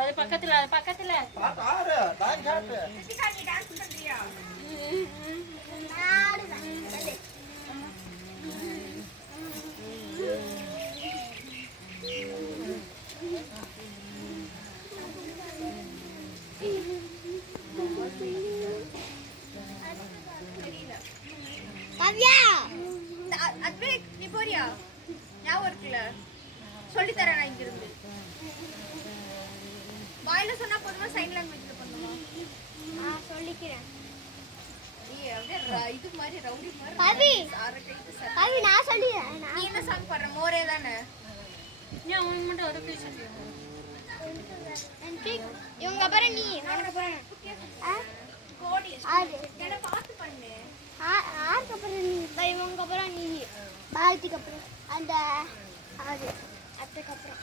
அது பக்கத்துல நீ போறியா? ஞாபகம் இருக்குல்ல, சொல்லி தரேன் நான் இங்கிருந்து. வாயில சொன்னா போதுமா, சைன் லாங்குவேஜ்ல பண்ணுமா? சொல்லிக்கிறேன். இது மாதிரி ரவுடி மாதிரி நான் சொல்லிடுறேன். நீ என்ன சாங் பாடுற? மோரே தானே. ஏன் உனக்கு மட்டும் ஒரு பேஷன்? இவங்க அப்புறம் நீ கோடி என்ன பார்த்து பண்ணு. ஆருக்கு அப்புறம் நீ, இவங்க அப்புறம் நீ, பாரதிக்கு அப்புறம் அந்த அது அத்தைக்கு அப்புறம்